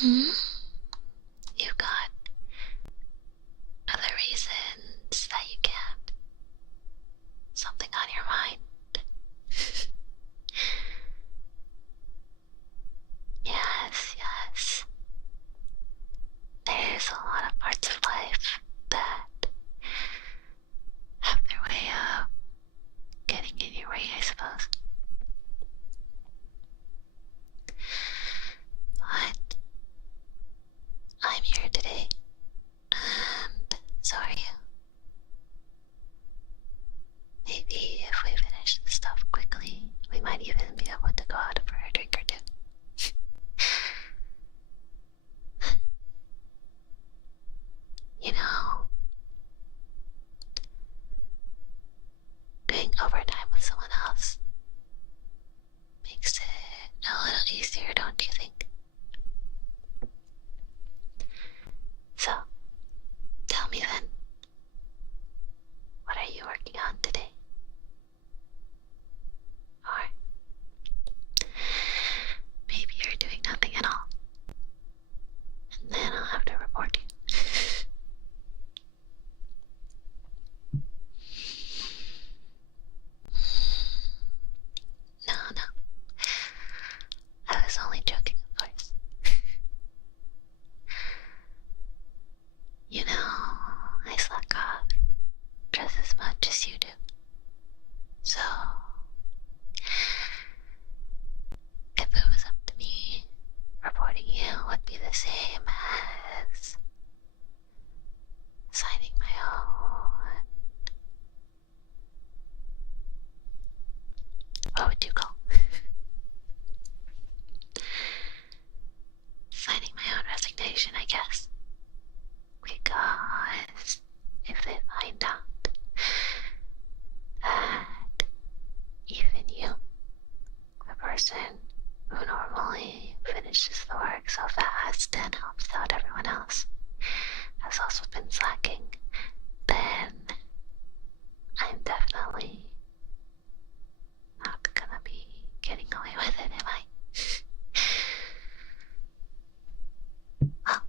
Hmm? You've got other reasons that you can't. Something on your mind. Yes, yes. There's a lot of parts of life that have their way of getting in your way, I suppose. But I'm here today, and so are you. Maybe if we finish this stuff quickly, we might even be able to go out for a drink or two. You know, doing overtime with someone else makes it a little easier, don't you think? So, tell me then, what are you working on today? Or maybe you're doing nothing at all, and then I'll have to report you. No, no. I was only joking, of course. You know, I slack off just as much as you do. So, if it was up to me, reporting you would be the same as signing my own. What would you call? Signing my own resignation, I guess. Because if they find out that even you, the person who normally finishes the work so fast and helps out everyone else, has also been slacking, then I'm definitely not gonna be getting away with it, am I? Well,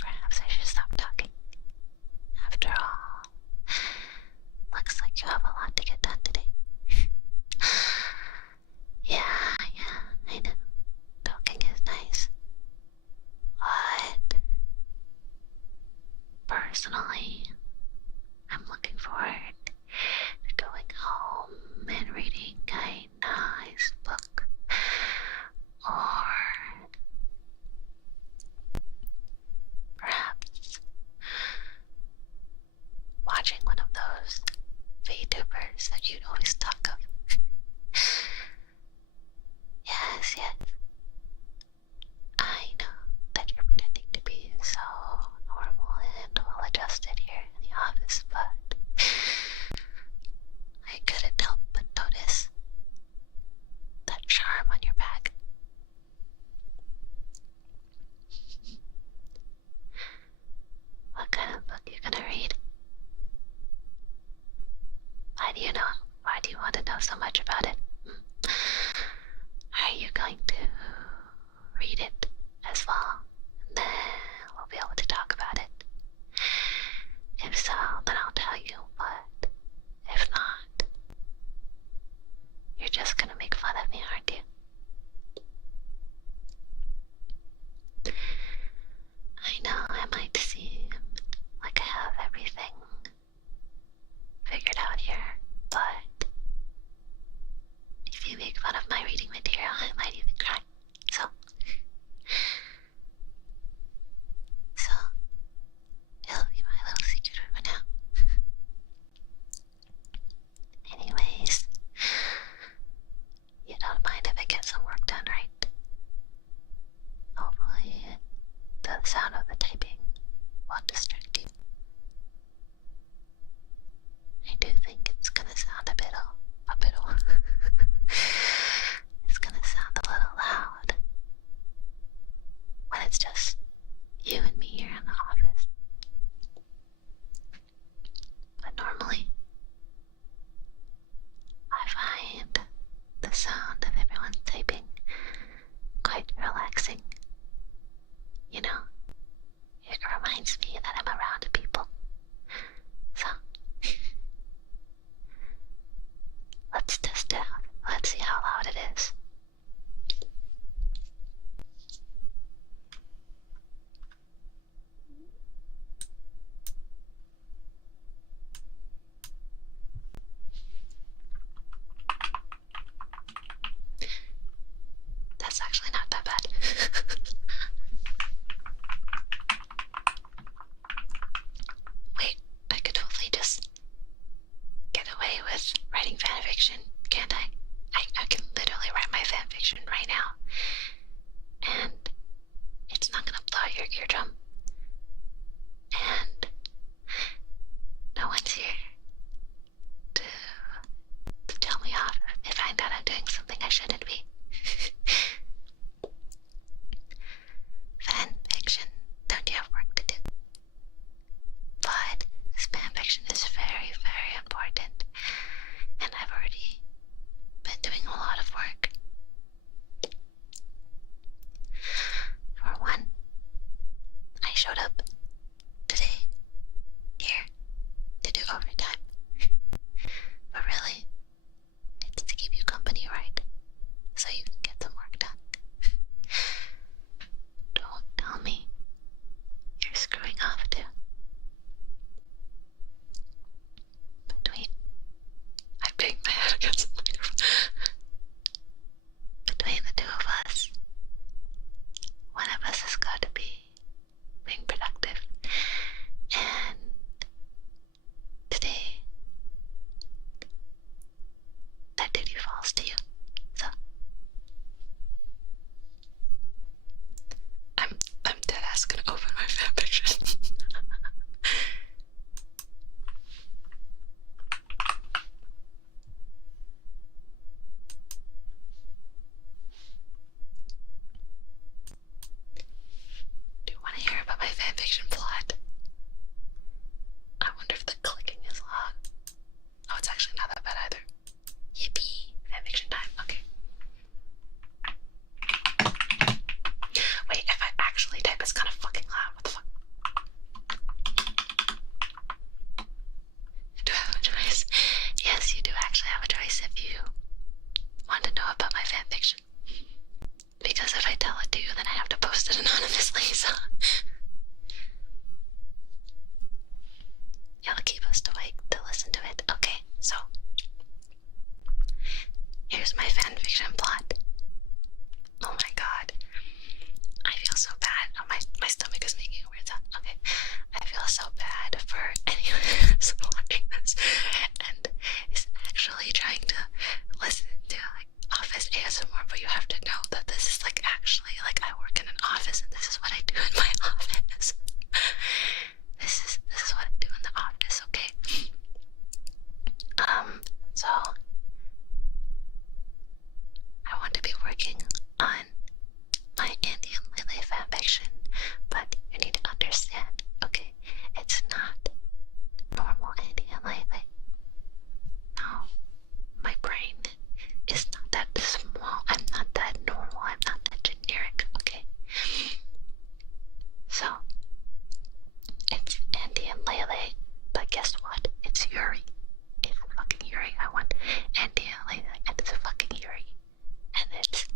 perhaps I should stop talking. After all, looks like you have a lot to get done today. Yeah, I know. Talking is nice. But personally, I'm looking forward to going home and reading a nice book. Or perhaps watching one of those vtubers that you'd always talk of. Yes, yes. I know that you're pretending to be so normal and well adjusted here in the office, but I couldn't help but notice that charm on your back. What kind of book you gonna read? Why do you know? Why do you want to know so much about it? Are you going to read it as well? And then we'll be able to talk about it. If so, then I'll tell you, but if not, you're just gonna make fun of me, aren't you? I know I might seem like I have everything figured out here, but if you make fun of my reading material, I might even cry. So it'll be my little secret for now. Anyways, you don't mind if I get some work done, right? Hopefully, the sound of the typing won't distract you. I do think it's gonna sound a bit it's gonna sound a little loud when it's just you and me here in the office. But normally, I find the sound of everyone typing quite actually not that bad. Wait, I could totally just get away with writing fanfiction, can't I? I can literally write my fanfiction right now, and it's not gonna blow out your eardrum, and no one's here to tell me off if I find out I'm doing something I shouldn't be. Fanfiction, don't you have work to do? But this fanfiction is very, very important, and I've already been doing a lot of work. For one, I showed up today here to do overtime. But really, it's to keep you company, right? So you can get some work done. Don't tell me you're screwing off too. I banged my head against the microphone. Between the two of us, one of us has got to be being productive. And today, that duty falls to you. So I'm dead ass gonna open my fanfiction. Do you want to hear about my fanfiction plot? I wonder if the clicking is loud. Oh, it's actually not that bad either. Yippee! Fanfiction time. Okay. Wait, if I actually type, it's kind of fucking loud. What the fuck? Do I have a choice? Yes, you do actually have a choice if you want to know about my fanfiction. Because if I tell it to you, then I have to post it anonymously, so it'll keep us awake to listen to it. Okay, so here's my fanfiction plot. Oh my god. I feel so bad. Oh, my stomach is making a weird sound. Okay. I feel so bad for anyone who's watching this and is actually trying to listen to like office ASMR, but you have to know that this is like actually like I work in an office and this is what I do in my office. This is what I do in the office, okay? So I want to be working on my Andy and Lily fanfiction, but you need to understand, okay? It's not normal Andy and Lily. No, my brain is not that small. I'm not that normal. I'm not that generic, okay? So, it's Andy and Lily, but guess what? It's Yuri. It's fucking Yuri. I want Andy and Lily, and it's fucking Yuri. And it's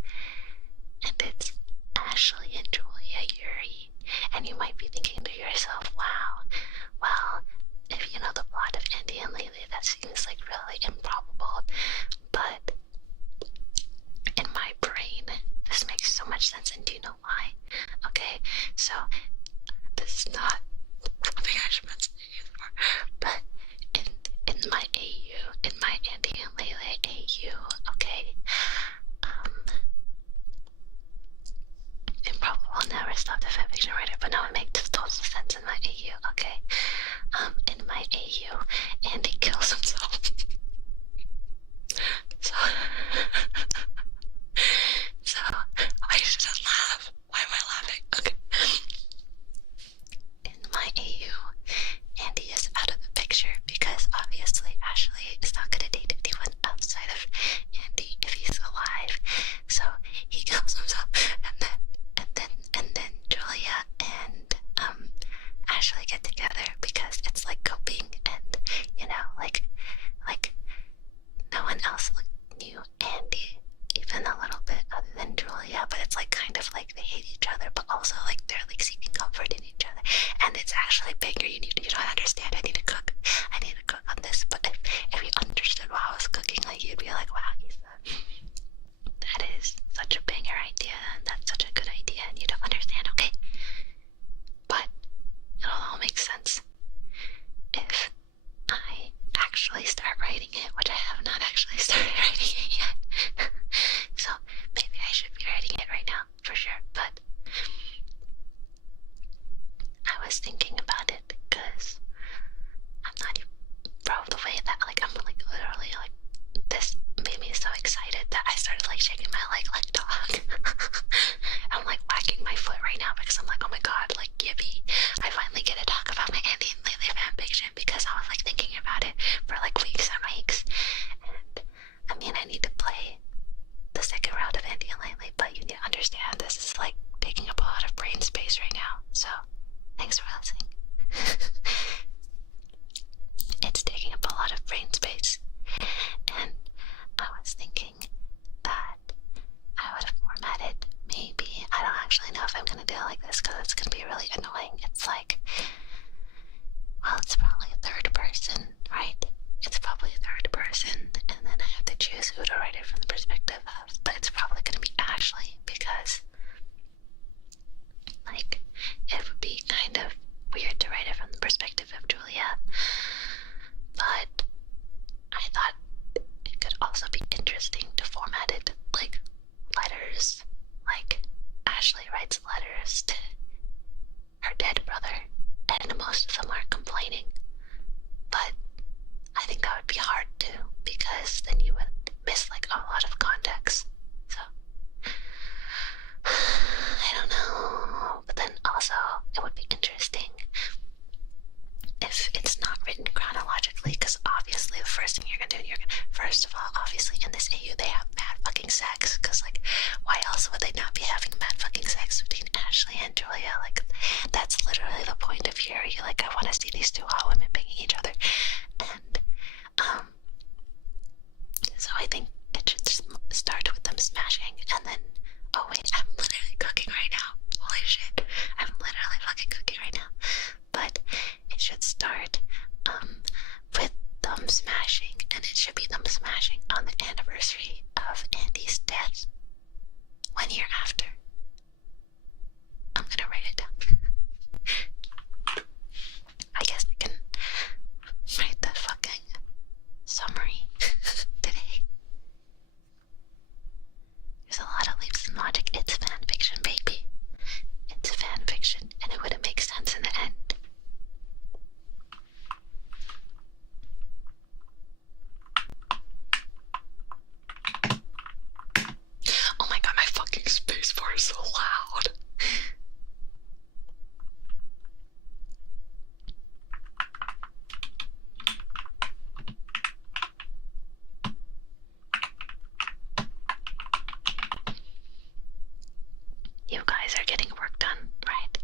Ashley and Julia Yuri. And you might be thinking to yourself, wow, well, if you know the plot of Andy and Lily, that seems like really improbable. But in my brain, this makes so much sense, and do you know why? Okay, so this is not something I should mention before, but in my AU, in my Andy and Lily AU, okay, improbable, I'll never stop the fanfiction writer, but now it makes total sense in my AU, okay? In my AU, Andy kills himself. So I shouldn't laugh. Why am I laughing? Okay. In my AU, Andy is out of the picture because obviously Ashley is not gonna date anyone outside of Andy if he's alive. So he kills himself, and then Julia and Ashley get together because it's like coping, and you know, like no one else knew Andy even a little bit other than Julia, but it's like kind of like they hate each other, but also like they're like seeking comfort in each other, and it's actually bigger. You don't understand. I need to cook on this. But if you understood while I was cooking, like you'd be like, wow, that is such a banger idea. right now, for sure, but I was thinking about it because I'm not even, bro, the way that, like, I'm like literally like, this made me so excited that I started like shaking my leg like dog. I'm like whacking my foot right now because I'm like, oh my god, like yippee, I finally get to talk about my Andy and Lately fanfiction, because I was like thinking about it for like weeks and weeks. And I mean, I need to play the second round of Andy and Lately, but you need to understand this is like taking up a lot of brain space right now, so thanks for listening. It's taking up a lot of brain space, and I was thinking that I would have formatted, maybe, I don't actually know if I'm gonna do it like this because it's gonna be really annoying. It's like, well, it's probably a third person, right? It's probably a third person, and then I have to choose who to write it from the perspective of, but it's probably gonna be Ashley because, like, it would be kind of weird to write it from the perspective of Julia, but I thought it could also be interesting to format it like letters, like Ashley writes letters to her dead brother, and most of them are complaining, but I think that would be hard too, because then you would miss like a lot of context, so I don't know, but then also it would be interesting if it's not written chronologically, because obviously the first thing you're gonna do, first of all, obviously in this AU they have mad fucking sex, because like, why else would they not be having mad fucking sex between Ashley and Julia? Like, that's literally the point of here. You like, I want to see these two hot women banging each other, and so I think it should start with them smashing, and then, oh wait, I'm literally cooking right now. Holy shit, I'm literally fucking cooking right now. But it should start with them smashing, and it should be them smashing on the anniversary of Andy's death, 1 year after. I'm gonna write it down. I guess I can write the fucking summary today. There's a lot of leaps in logic. It's fanfiction, baby. It's fanfiction, and it wouldn't make sense in the end. Oh my god, my fucking spacebar is so loud. You guys are getting work done, right?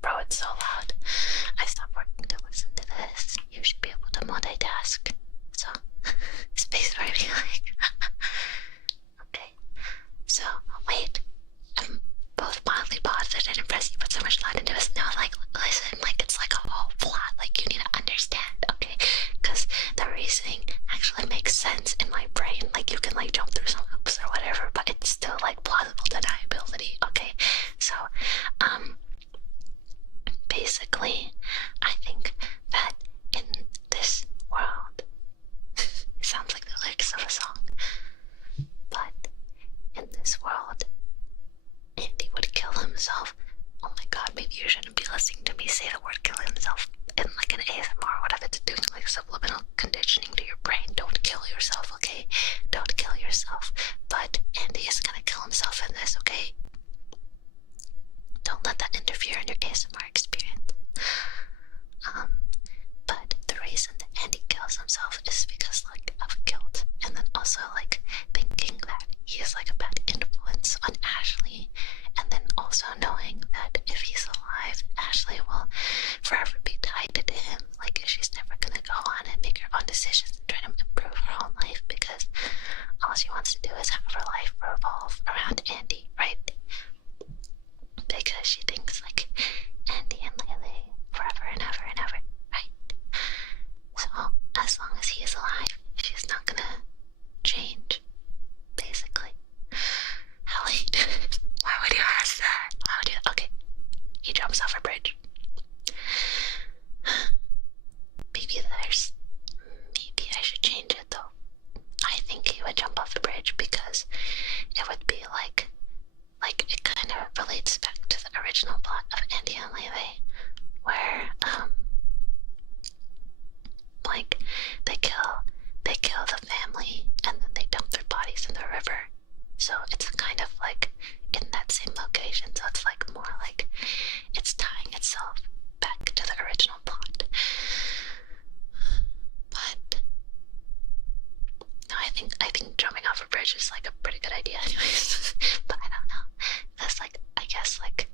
Bro, it's so loud. I stopped working to listen to this. You should be able to multitask. So, space for me, like. Okay. So, wait. I'm both mildly positive and impressed you put so much thought into this. No, like, listen, like, it's like a whole plot. Like, you need to understand, okay? Because the reasoning actually makes sense in my brain. Like, you can, like, jump through some hoops or whatever, but it's still, like, plausible deniability, okay? So, basically, I think that in this world, it sounds like the lyrics of a song, but in this world, Andy would kill himself. Oh my god, maybe you shouldn't be listening to me say the word kill himself in like an ASMR. What if it's doing like subliminal conditioning to your brain? Don't kill yourself, okay? Don't kill yourself. But Andy is gonna kill himself in this, okay? Don't let that interfere in your ASMR experience. But the reason that Andy kills himself is because like of guilt, and then also like thinking that he is like a bad influence on Ashley, and then also knowing that if he's alive, Ashley will forever be tied to him. Like she's never gonna go on and make her own decisions and try to improve her own life, because all she wants to do is have her life revolve around Andy, right? Because she thinks like Andy and Lily forever and ever and ever, right? So as long as he is alive, she's not gonna change. which is like a pretty good idea anyways. But I don't know. That's like, I guess like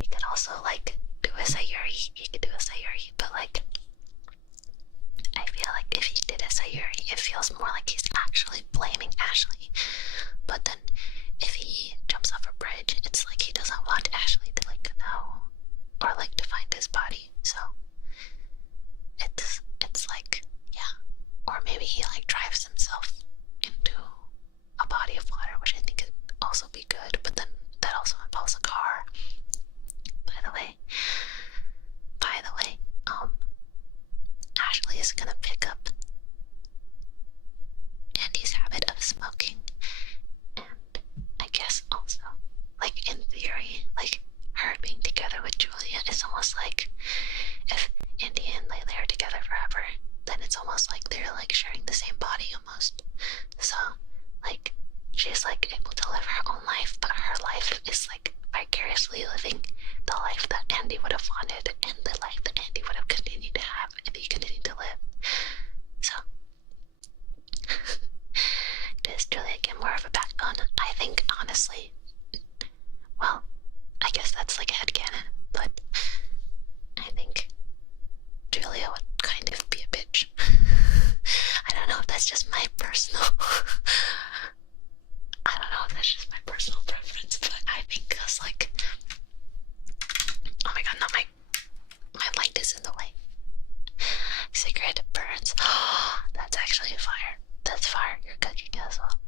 he could also like do a Sayuri. He could do a Sayuri, but like I feel like if he did a Sayuri, it feels more like he's actually blaming Ashley. But then if he jumps off a bridge, it's like he doesn't want Ashley to like know or like to find his body. So it's like, yeah. Or maybe he like drives himself into a body of water, which I think could also be good, but then that also involves a car. By the way, Ashley is gonna pick up Andy's habit of smoking, and I guess also, like in theory, like her being together with Julia is almost like if Andy and Layla are together forever, then it's almost like they're like sharing the same body almost. So like she's like able to live her own life, but her life is like vicariously living the life that Andy would have wanted and the life that Andy would have continued to have if he continued to live. So does Julia get more of a backbone? I think honestly, well, I guess that's like headcanon, but I think Julia would kind of be a bitch. I don't know if that's just my personal I don't know if that's just my personal preference, but I think because like, oh my god, no, my light is in the way. Cigarette burns. That's actually a fire. That's fire. You're cooking as well.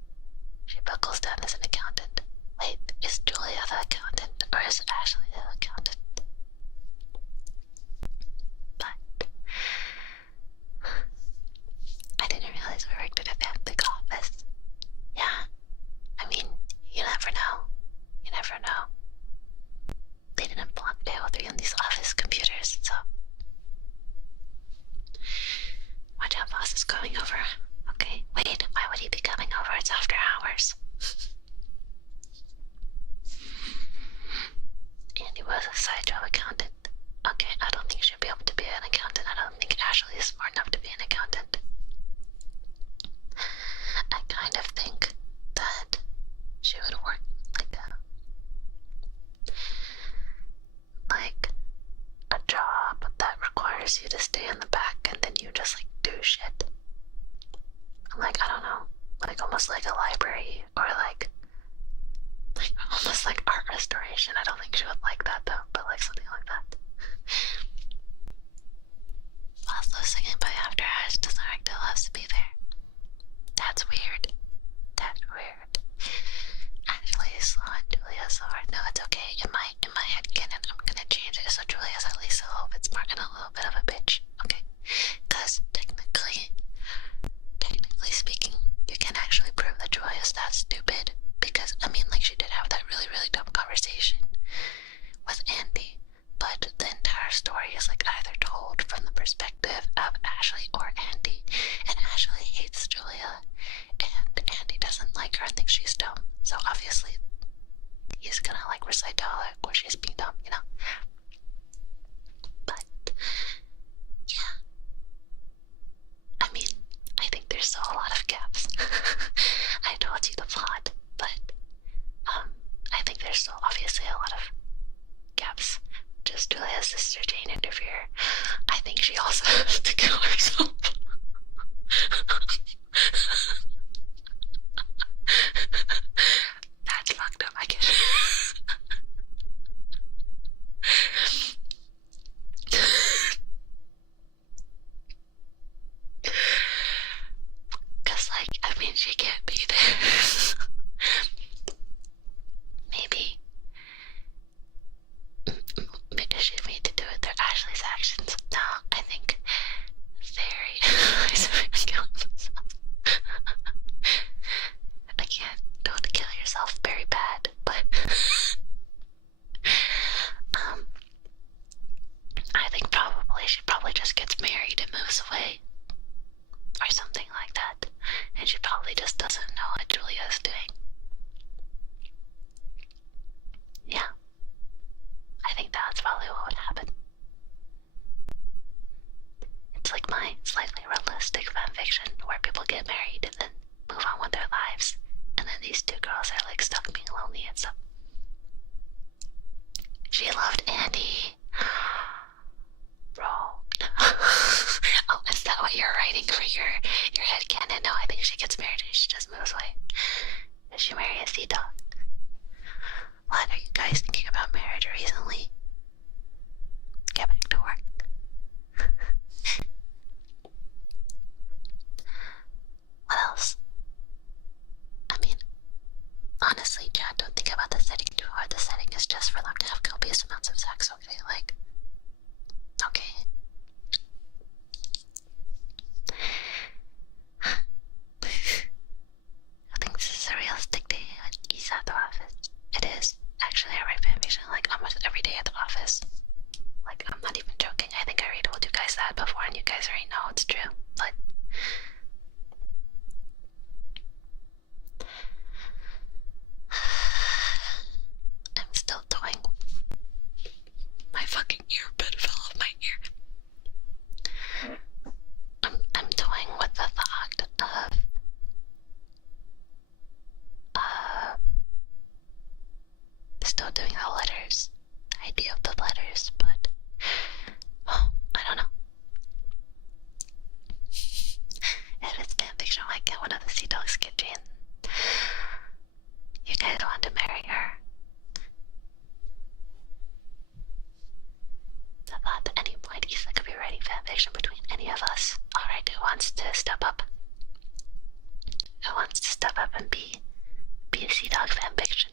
She buckles down as an accountant. Wait, is Julia the accountant or is Ashley the accountant? But I didn't realize we worked at a fanfic office. Yeah, I mean, you never know. You never know. They didn't block AO3 on these office computers, so watch out, boss is coming over. Okay, wait, why would he be coming over? It's after hours. Andy was a side job accountant. Okay, I don't think she'll be able to be an accountant. I don't think Ashley is smart enough to be an accountant. I kind of think that she would work like a job that requires you to stay in the back and then you just like do shit. Like, I don't know, like almost like a library or like almost like art restoration. I don't think she would like that though, but like something like that. Laszlo singing by After Hours doesn't work. Still has to be there. That's weird. That's weird. Actually, slow and Julia's hard. No, it's okay. In my headcanon, I'm gonna change it so Julia's at least a little bit smart and a little bit of a bitch. Okay? Because technically speaking, you can actually prove that Julia's that stupid. Because, I mean, like, she did have that really, really dumb conversation with Andy. But the entire story is, like, either told from the perspective of Ashley or Andy. And Ashley hates Julia. And Andy doesn't like her and thinks she's dumb. So, obviously, he's gonna, like, recite dialogue where she's being dumb, you know? But, yeah. I mean, I think there's still a lot of gaps. I told you the plot, but I think there's still obviously a lot of gaps. Just Julia's sister Jane interfere. I think she also has to kill herself. That's fucked up, I guess. Cause like, I mean, she can't be there. Maybe because she made to do it through Ashley's actions. No, I think very should she marry a sea dog? What, are you guys thinking about marriage recently? Get back to work. What else? I mean, honestly, chat, don't think about the setting too hard. The setting is just for them to have copious amounts of sex, okay? Like, okay. I think this is a realistic day when he's at the office. It is. Actually, I write fanfiction like almost every day at the office. Like, I'm not even joking. I think I already told you guys that before, and you guys already know it's true. But I'm still toying. My fucking earbud fell off my ear. I'm toying with the thought of still doing the letters, the idea of the letters, but well, I don't know. If it's fanfiction, I get one of the seadogs get you in. You guys want to marry her? The thought that any point Issa could be writing fanfiction between any of us. Alright, who wants to step up? Who wants to step up and be a seadog fanfiction?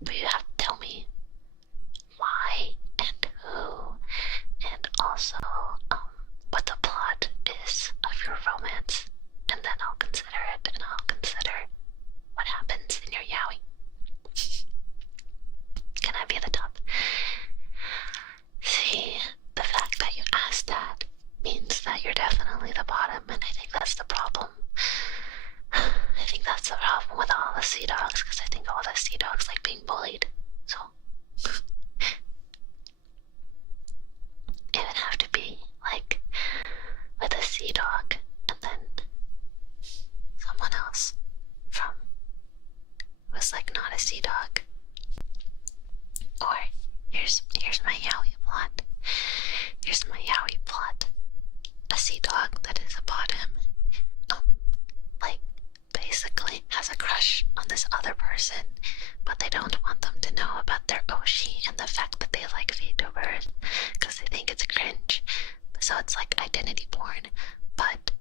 But you have to tell me why and who, and also what the plot is of your romance, and then I'll consider it, and I'll consider what happens in your yaoi. Can I be the top? See, the fact that you asked that means that you're definitely the bottom, and I think that's the problem. I think that's the problem with all the seadogs, because I think all the seadogs like being bullied, so it would have to be like with a seadog and then someone else from who's like not a seadog. Or here's my yaoi plot. Here's my yaoi plot. A seadog that is a bottom, like basically has a crush on this other person, but they don't want them to know about their oshi and the fact that they like vtubers because they think it's cringe. So it's like identity porn, but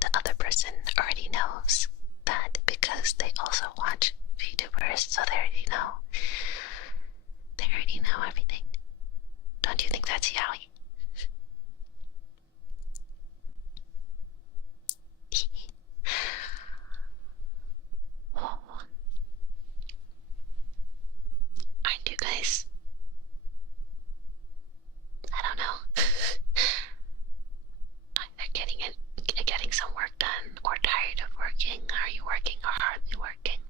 the other person already knows that because they also watch vtubers, so they already know. They already know everything. Don't you think that's yaoi? Oh. Aren't you guys? I don't know. Either getting some work done or tired of working. Are you working or hardly working?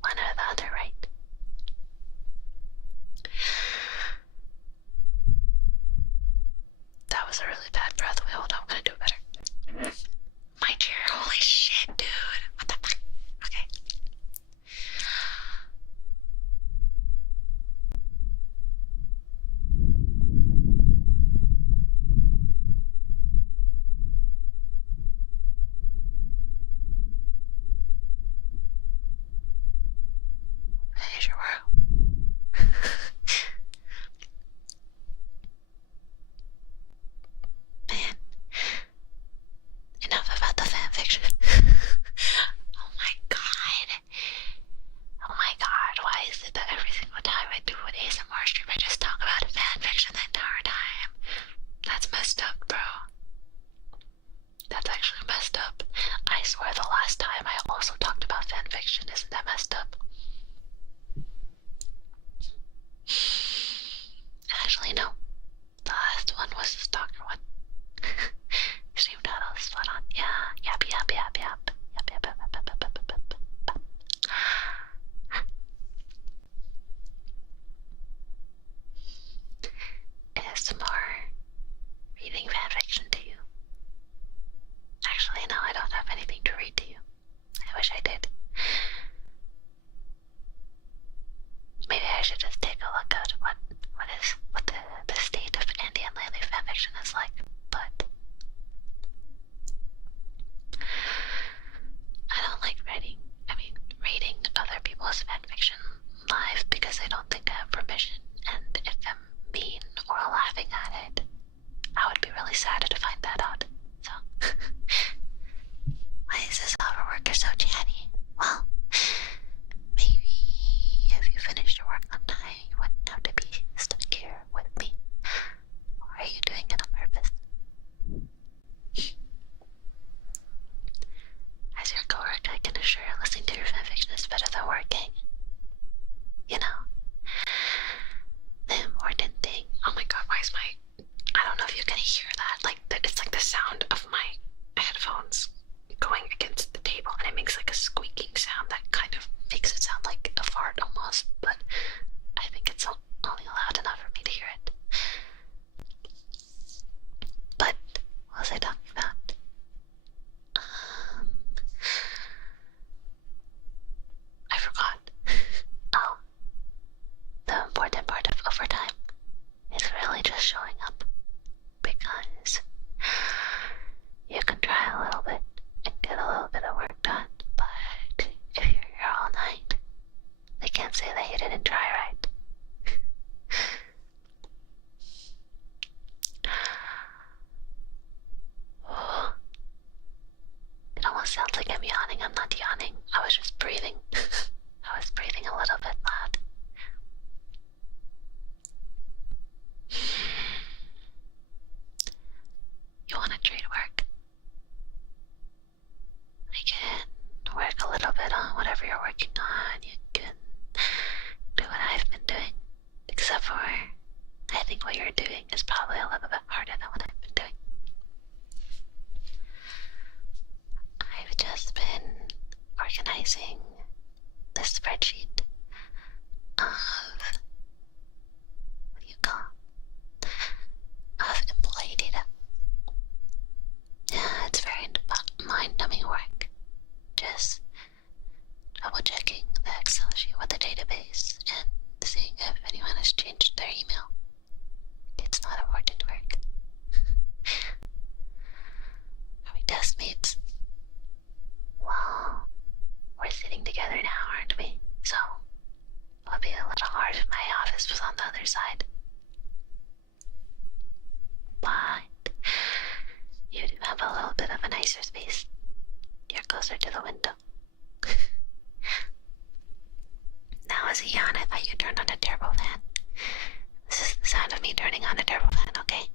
One or the other, right? That was a really bad breath. Wait, hold on, I'm gonna do better. My chair, holy shit, dude. What the fuck? Okay. Here's your world. Man. Enough about the fanfiction. Oh my god. Oh my god, why is it that every single time I do an ASMR stream I just talk about fanfiction the entire time? That's messed up, bro. That's actually messed up. I swear the last time I also talked about fanfiction. Isn't that messed up? Actually, no. The last one was the stalker one. Stream title is spot on. Yeah. Yep. ASMR reading fanfiction to you. Actually, no, I don't have anything to read to you. I wish I did. Maybe I should just take a look at what the state of Andy and Laylee fanfiction is like, but sounds like I'm yawning. I'm not yawning. I was just breathing. I was breathing a little bit loud. You want to trade work? I can work a little bit on whatever you're working on. You can do what I've been doing. Except for, I think what you're doing is probably a little bit harder than what I've been doing. I've just been organizing the spreadsheet of, what do you call it? Of employee data. Yeah, it's very mind-numbing work. Just double-checking the Excel sheet with the database and seeing if anyone has changed their email. It's not important work. Are we deskmates? Well, we're sitting together now, aren't we? So, it would be a little hard if my office was on the other side. But you do have a little bit of a nicer space. You're closer to the window. Now as a yawn, I thought you turned on a turbo fan. This is the sound of me turning on a turbo fan, okay?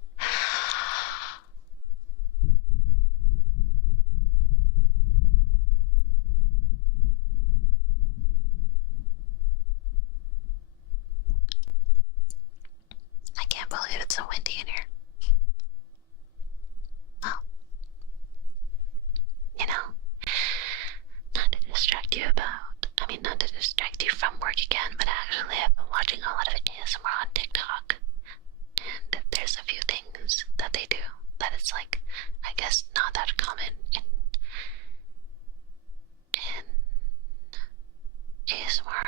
I can't believe it's so windy in here. Well, you know, not to distract you not to distract you from work again, but actually I've been watching a lot of ASMR on TikTok, and there's a few things that they do that it's like, I guess, not that common in ASMR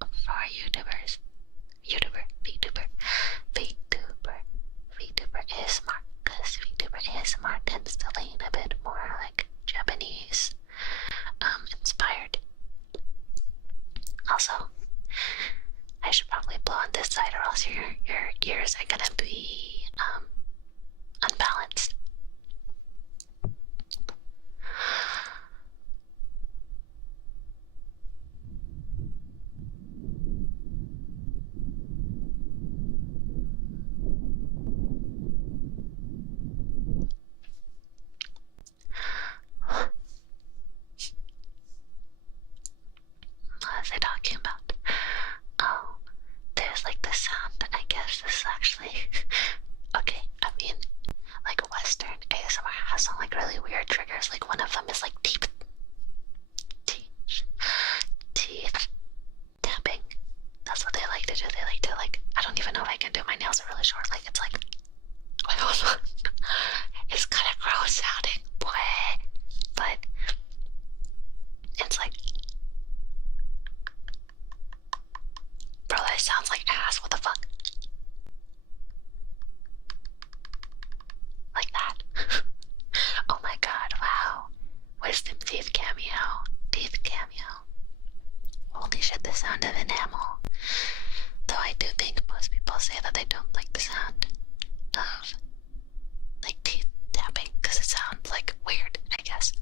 for YouTubers. VTuber ASMR, because VTuber ASMR tends to lean a bit more like Japanese inspired. Also, I should probably blow on this side or else your ears are gonna be unbalanced. What was I talking about? Oh, there's like the sound. I guess this is actually okay. I mean, like Western ASMR has some like really weird triggers. Like one of them is like teeth tapping. That's what they like to do. They like to I don't even know if I can do. My nails are really short. Like it's like it's kind of gross sounding, boy. But it's like, bro, that sounds like ass. What the fuck? Like that. Oh my god, wow. Wisdom teeth cameo. Teeth cameo. Holy shit, the sound of enamel. Though I do think most people say that they don't like the sound of like teeth tapping because it sounds like weird, I guess.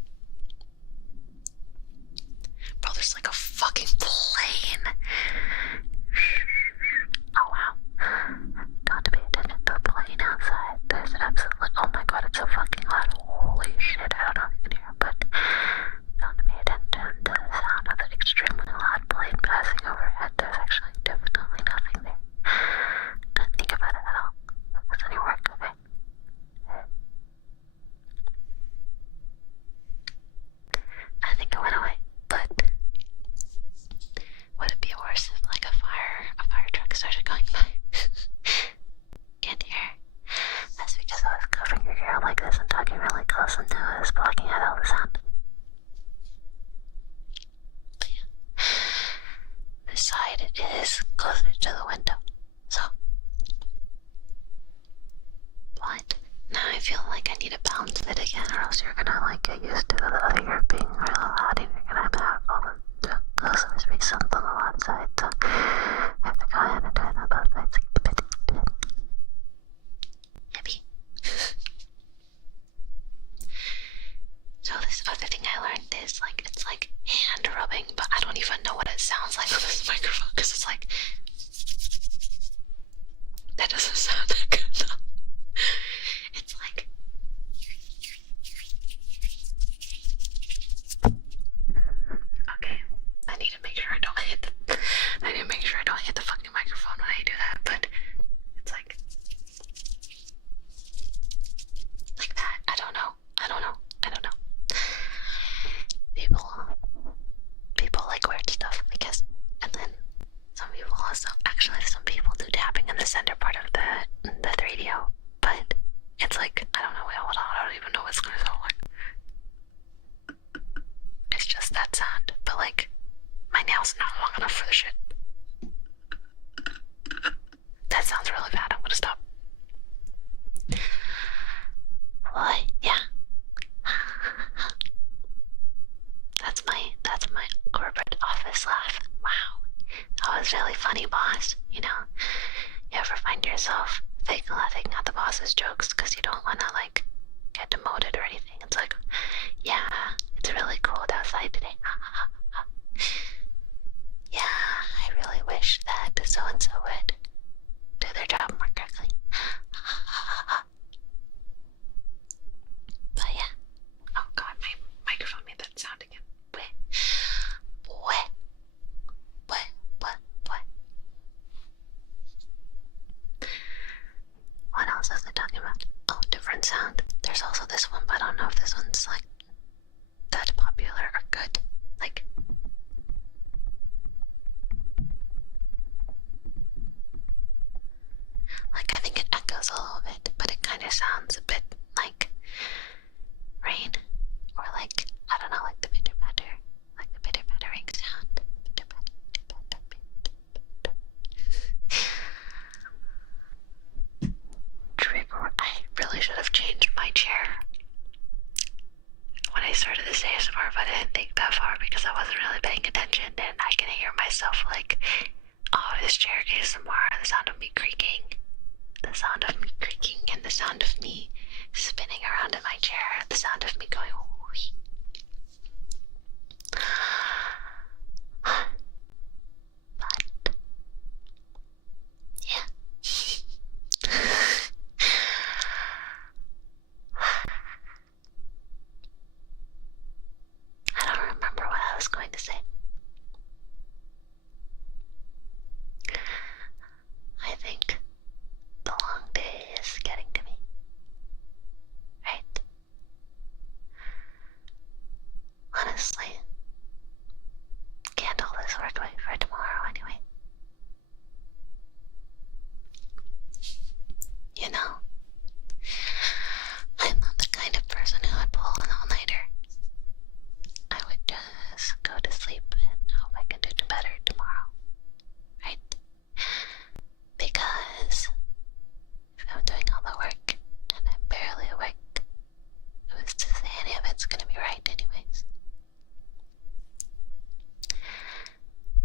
Bro, there's like a fucking plane. Oh wow. Don't pay attention to the plane outside. There's absolutely, oh my god, it's so fucking loud. Holy shit, I don't know if you can hear it, but don't pay attention to the sound of the extremely loud plane passing overhead. There's actually definitely nothing there. Don't think about it at all. It's any work, okay? I think it went away, but would it be worse if like a fire truck started going by? Can't hear. That's because I was covering your ear like this and talking really close into it, is blocking out all the sound. But yeah, this side is closer to the window, so. But now I feel like I need to balance it again, or else you're gonna like get used to the other ear being really loud, and you're gonna have all the close of space on the loud side. So I have to go ahead and do it on both sides. Yippee. So this other thing I learned that's my corporate office laugh. Wow. That was really funny, boss. You know, you ever find yourself fake laughing at the boss's jokes because you don't want to, like, get demoted or anything? It's like, yeah, it's really cold outside today. Yeah, I really wish that so-and-so would do their job more correctly. But yeah. Oh god, my microphone made that sound again. What? What else is it talking about? Oh, different sound. There's also this one, but I don't know if this one's like that popular or good. Like, I think it echoes a little bit, but it kind of sounds a bit like rain, or like, I don't know, like the pitter patter, like the pitter pattering sound. Pitter patter, pitter patter, pitter patter. Trigger. I really should have changed my chair when I started this ASMR, but I didn't think that far because I wasn't really paying attention, and I can hear myself like, oh, this chair ASMR, the sound of me creaking. The sound of me creaking and the sound of me spinning around in my chair, the sound of me going whoosh. But yeah. I don't remember what I was going to say. I think the long day is getting to me. Right? Honestly, can't all this work wait for tomorrow anyway. You know, I'm not the kind of person who would pull an all-nighter. I would just go to sleep and hope I can do better tomorrow. Right? Because if I'm doing all the work and I'm barely awake, who's to say any of it's gonna be right anyways?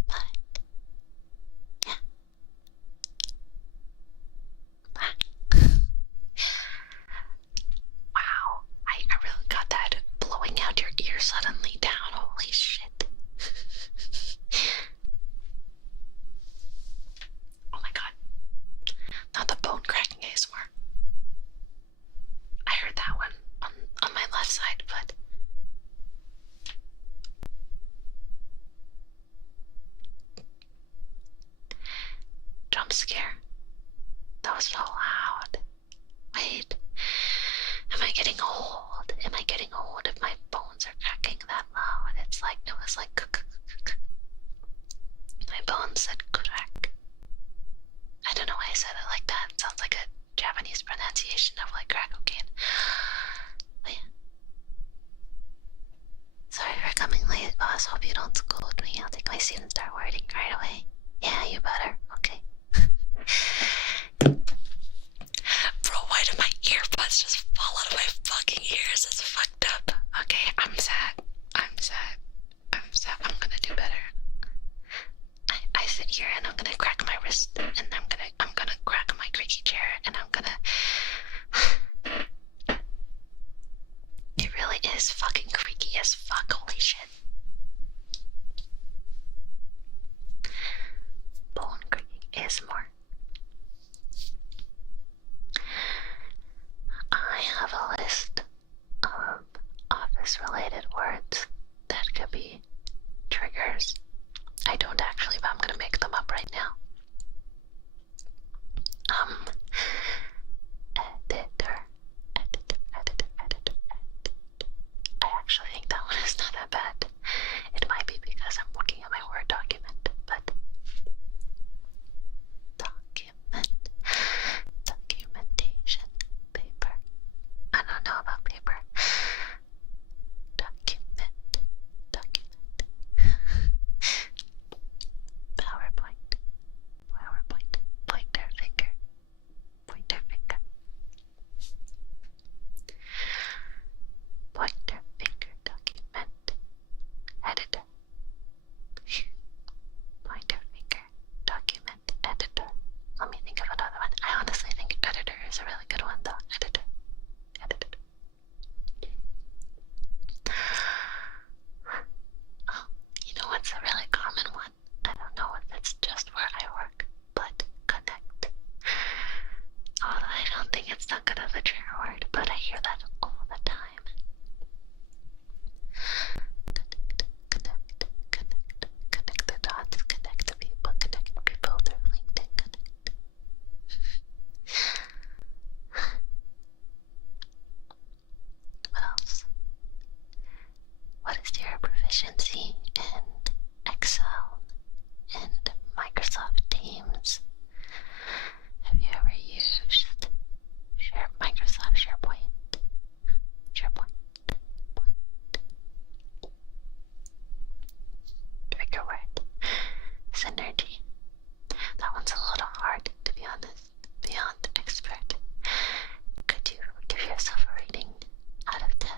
But yeah. Wow, I really got that blowing out your ear suddenly down. Holy shit. Oh my god. Not the bone cracking ASMR. I heard that one on my left side, but jump scare. That was so loud. Wait. Am I getting old? Am I getting old if my bones are cracking that loud? It's like, it was like my bones said crack. I don't know why I said it like that. It sounds like a Japanese pronunciation of like crack cocaine. But yeah. Sorry for coming late, boss. Hope you don't scold me. I'll take my seat and start wording right away. Yeah, you better. Okay. Bro, why did my earbuds just fall out of my fucking ears? It's fucked up. Okay, I'm sad. I'm sad. I'm sad. I'm gonna do better. I sit here and I'm gonna crack my wrist, and I'm gonna crack my creaky chair, and I'm gonna. It really is fucking creaky as fuck. Holy shit. Bone creaking ASMR. I have a list of office-related words that could be triggers. I don't actually, but I'm gonna make them up right now. Editor. I actually think that one is not that bad. It might be because I'm looking at my Word document, but documentation, paper. I don't know about paper. Document. PowerPoint. Pointer finger. Pointer finger document. proficiency in Excel and Microsoft Teams? Have you ever used Microsoft SharePoint? Trigger word. Synergy. That one's a little hard, to be honest. Beyond expert. Could you give yourself a rating out of 10?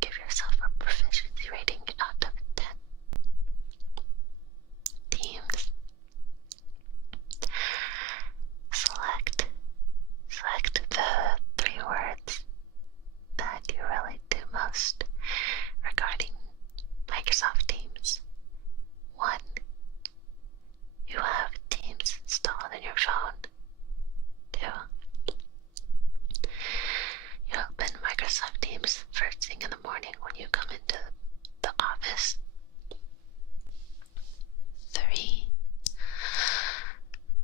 Give yourself a proficiency rating out of 10. Teams. Select the 3 words that you relate to most regarding Microsoft Teams. 1. You have Teams installed in your phone. 2. You open Microsoft Teams first thing in the morning when you come into the office. 3.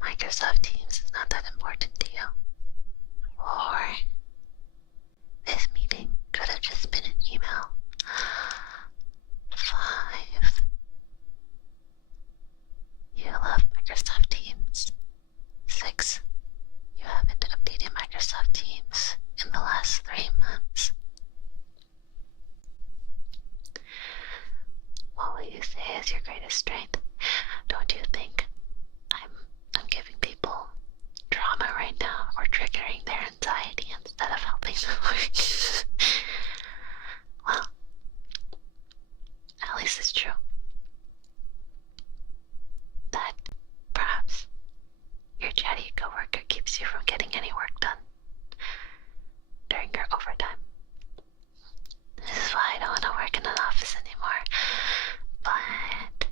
Microsoft Teams is not that important to you. 4. This meeting could have just been an email. 5. You love Microsoft Teams. 6. You haven't updated Microsoft Teams in the last 3 months. What will you say is your greatest strength? Don't you think I'm giving people drama right now, or triggering their anxiety instead of helping them work? Well, at least it's true that perhaps your chatty coworker keeps you from getting any work done during your overtime. This is why I don't want to work in an office anymore. But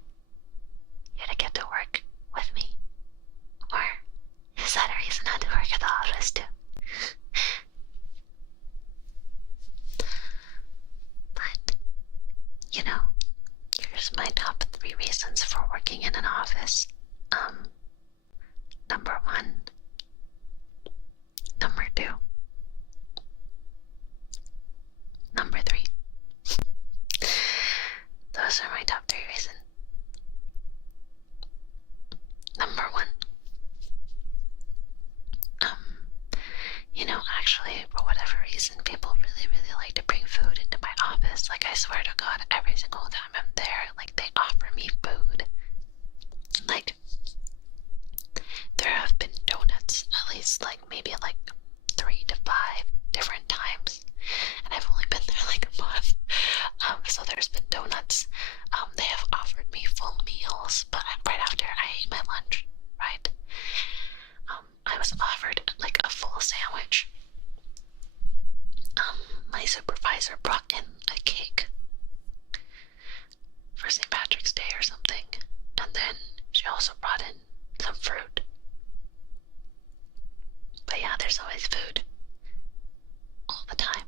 you're to get to work with me. Or is that a reason not to work at the office too? But, you know, here's my top 3 reasons for working in an office. Number 1. Number 2. Number 3. Those are my top 3 reasons. Number 1. Actually, for whatever reason, people really like to bring food into my office. Like, I swear to God, every single time I'm there, like, they offer me food. Like, there have been donuts at least, like, maybe, like, 3 to 5 different times. And I've only been there, like, a month. So there's been donuts. They have offered me full meals, but right after I ate my lunch, right? I was offered, like, a full sandwich. My supervisor brought in a cake for St. Patrick's Day or something, and then she also brought in some fruit. But yeah, there's always food all the time,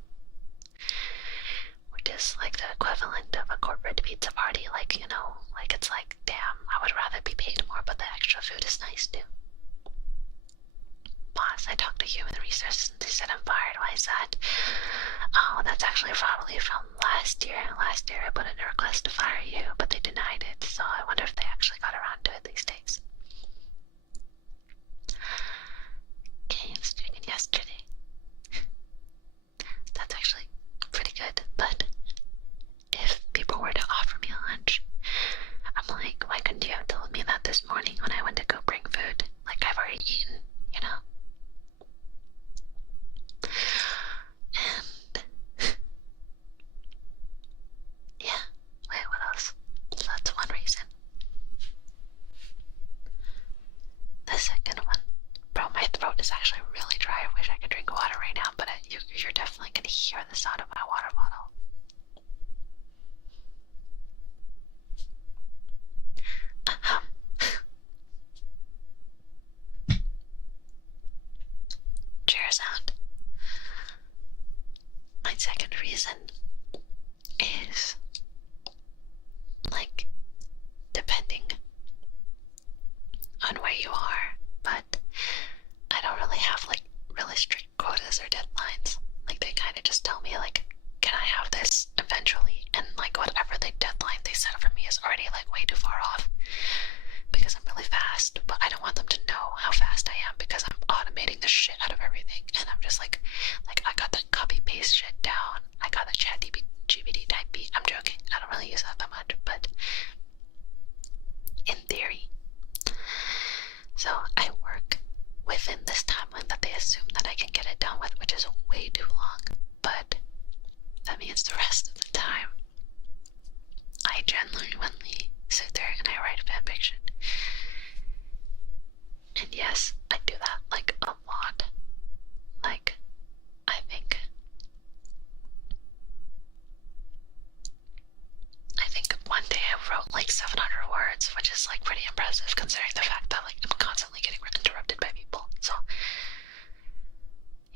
which is like the equivalent of a corporate pizza party. Like, like, it's like, damn, I would rather be paid more, but the extra food is nice too. Boss, I talked to human resources and they said I'm fired. Why is that? Oh, that's actually probably from last year. Last year I put in a request to fire you, but they denied it, so I wonder if they actually got around to it these days. Okay, it's taken yesterday. That's actually pretty good, but if people were to offer me lunch, I'm like, why couldn't you have told me that this morning when I went to go bring food? Like, I've already eaten, you know? And yeah, wait, what else? So that's one reason. The second one, bro, my throat is actually really dry. I wish I could drink water right now, but you're definitely gonna hear the sound of my water bottle. Cheers out. My second reason is, like, depending on where you are, but I don't really have, like, really strict quotas or deadlines. Like, they kind of just tell me, like, can I have this eventually, and like whatever the deadline they set for me is already like way too far off because I'm really fast, but I don't want them to know how fast I am because I'm automating the shit out of everything, and I'm just like I got the copy paste shit down. I got the chatty GPT type beat. I'm joking. I don't really use that much, but in theory. So I work within this timeline that they assume that I can get it done with, which is way too long. But that means the rest of the time, I genuinely sit there and I write fanfiction. And yes, I do that like a lot. Like, I think one day I wrote like 700 words, which is like pretty impressive considering the fact that like I'm constantly getting interrupted by people. So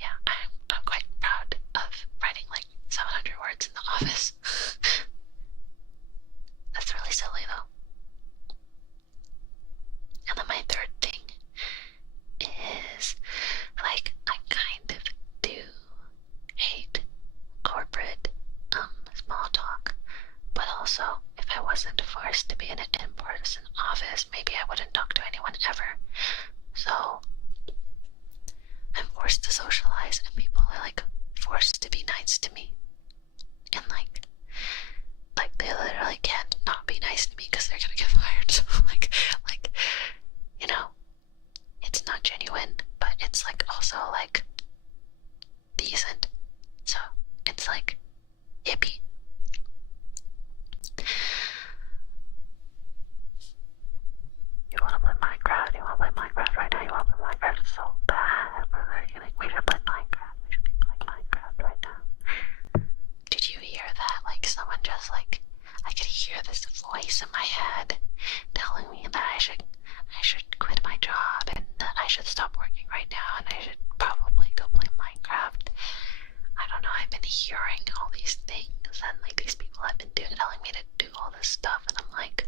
yeah, I'm quite proud of writing like 700 words in the office. That's really silly though. And then my third thing is like I kind of do hate corporate small talk, but also if I wasn't forced to be in an in-person office, maybe I wouldn't talk to anyone ever. So I'm forced to socialize, and people are like forced to be nice to me, and like they literally can't not be nice to me because they're gonna get fired. So like you know, it's not genuine, but it's like also like decent. So it's like hippie. You wanna play Minecraft? You wanna play Minecraft right now? You wanna play Minecraft so bad? We should play Minecraft. We should be playing Minecraft right now. Did you hear that? Like someone just like, I could hear this voice in my head telling me that I should quit my job and that I should stop working right now and I should probably go play Minecraft. I don't know, I've been hearing all these things and like these people have been telling me to do all this stuff, and I'm like,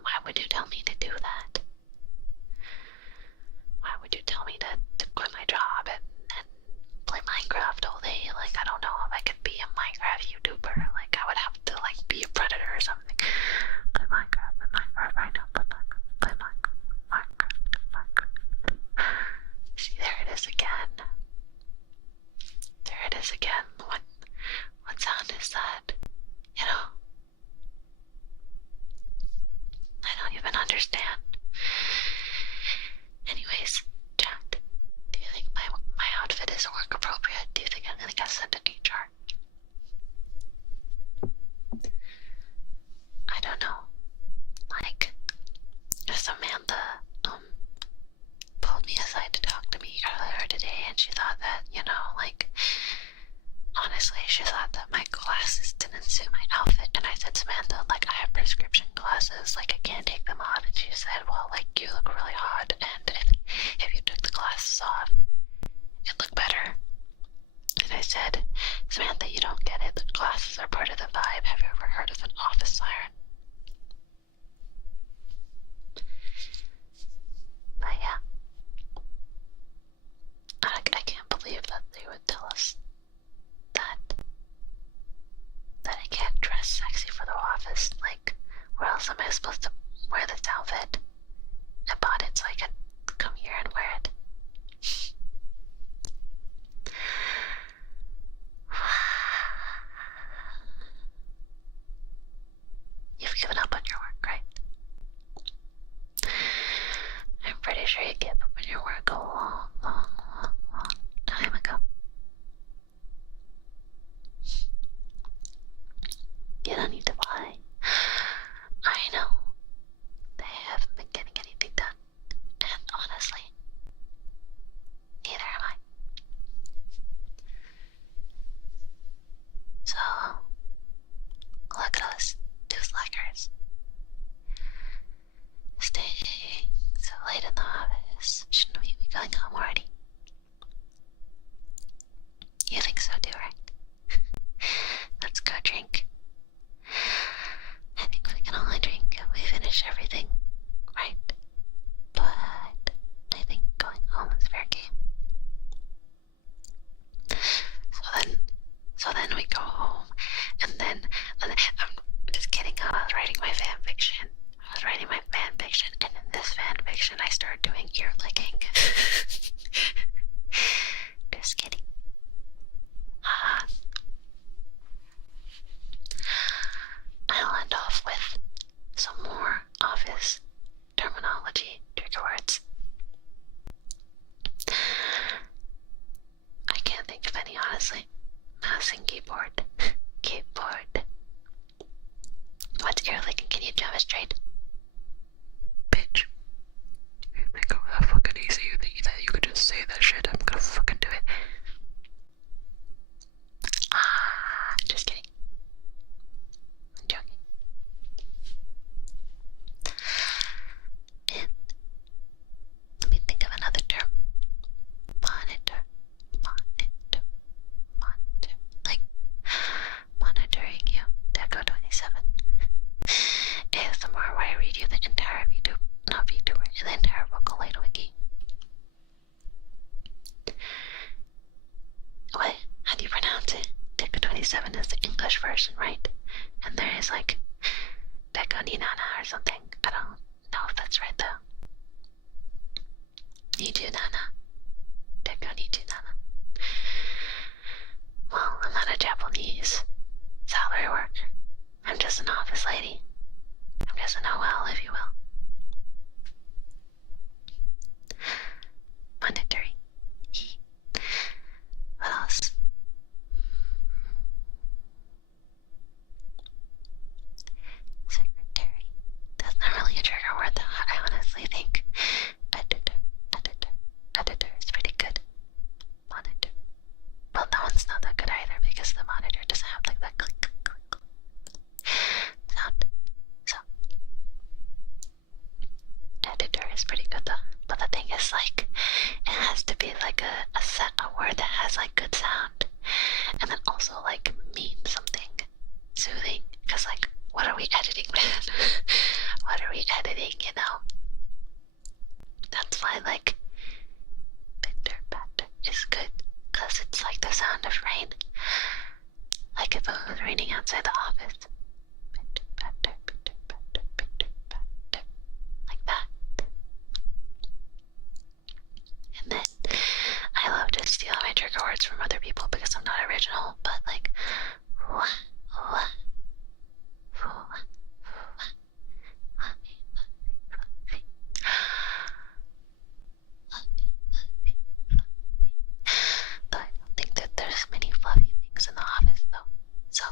why would you tell me to do that? Why would you tell me to quit my job and play Minecraft all day? Like, I don't know if I could be a Minecraft YouTuber. Like, I would have to like be a predator or something. Play Minecraft right now. Play Minecraft. See, there it is again. There it is again. What sound is that? You know? I don't even understand. Anyways, chat, do you think my outfit is work appropriate? Do you think I'm gonna get sent to HR? I don't know. Like, Samantha pulled me aside to talk to me earlier today, and she thought that, you know, like, honestly, she thought that my glasses didn't suit my outfit, and I said, Samantha, like, I have prescription glasses, like, I can't take them off, and she said, well, like, you look really hot, and if you took the glasses off, it'd look better. And I said, Samantha, you don't get it, the glasses are part of the vibe. Have you ever heard of an office siren? But yeah, I can't believe that they would tell us that I can't dress sexy for the office. Like, where else am I supposed to wear this outfit? I bought it so I can come here and wear it. You've given up on your work, right? I'm pretty sure you gave up on your work a long time ago. You don't need to lie. I know. They haven't been getting anything done. And honestly, neither am I. So, look at us, two slackers. Staying so late in the office. Shouldn't we be going home already? You think so too, right? Let's go drink. I think we can only drink if we finish everything, right? But I think going home is fair game. So then we go home, and then I'm just kidding. I was writing my fan fiction. And in this fan fiction, I started doing ear licking. Just kidding. I'll end off with some more office terminology, trigger words. I can't think of any, honestly. Mouse and keyboard. Keyboard. What's ear licking? Can you demonstrate? Bitch. You think I'm that fucking easy? You think that you could just say that shit? I'm gonna fucking do it. Just kidding. I'm joking. And let me think of another term. Monitor. Like monitoring you. Deco 27. ASMR where I read you the entire VTuber, the entire Vocaloid wiki. What? How do you pronounce it? Deco 27 is the English version, right? And there is like Deco Ninana or something. I don't know if that's right though. Niju Nana. Deco Niju Nana. Well, I'm not a Japanese salary worker. I'm just an office lady. I'm just an OL, if you will. Monitoring. What else? Secretary. That's not really a trigger word though. I honestly think editor is pretty good. Monitor. Well, that one's not that good either because the monitor doesn't have like that click sound. So editor is pretty good though. But the thing is, like, it has to be like a word that has like good sound, and then also like mean something soothing. Cause like, what are we editing, man? What are we editing? You know. That's why like banter is good. Cause it's like the sound of rain. Like if it was raining outside the office. Banter. Like that. And then I love to steal my trigger words from other people because I'm not original, but like but I don't think that there's many fluffy things in the office though. So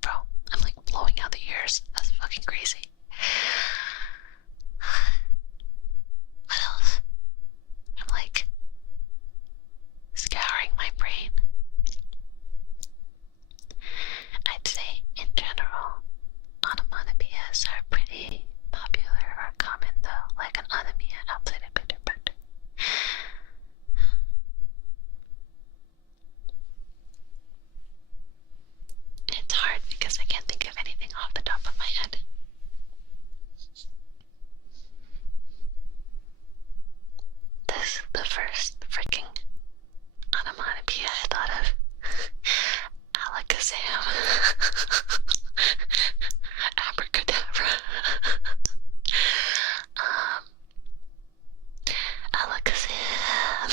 bro, I'm like blowing out the ears. That's fucking crazy. What else? I'm like scouring my brain. I'd say in general, onomatopoeias are pretty popular or common though, like an onomia outside of bitter. It's hard because I can't think of anything off the top of my head. This is the first freaking onomatopoeia I thought of. Alakazam. Abracadabra. Alakazam.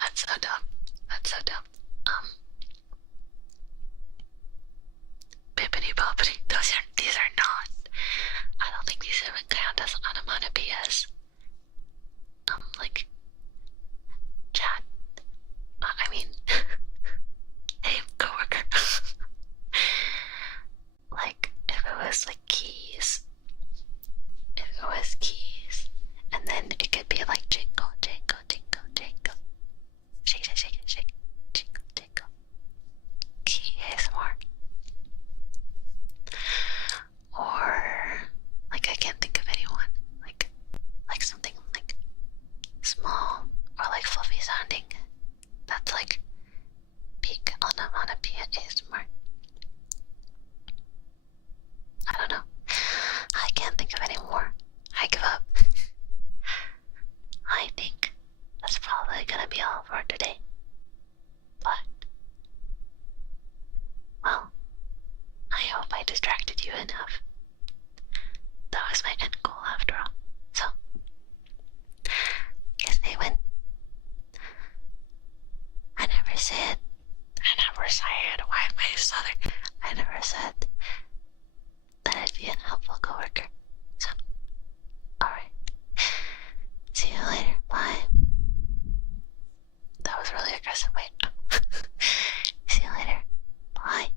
That's so dumb. Bippity boppity. These are not. I don't think these even count as onomatopoeias. Like chat. I mean, hey, coworker. Like if it was like keys. And then it could be like jingle, jingle, jingle, jingle. Shake it, shake it, shake it. Jingle, jingle. Key ASMR. Or like I can't think of anyone. Like something like small or like fluffy sounding. That's like peak onomatopoeia ASMR. I don't know. I can't think of any more. I give up. I think that's probably gonna be all for today. you enough. That was my end goal after all. So, guess they win. I never said. Why am I southern? I never said that I'd be an helpful coworker. So, alright. See you later. Bye. That was really aggressive. Wait. See you later. Bye.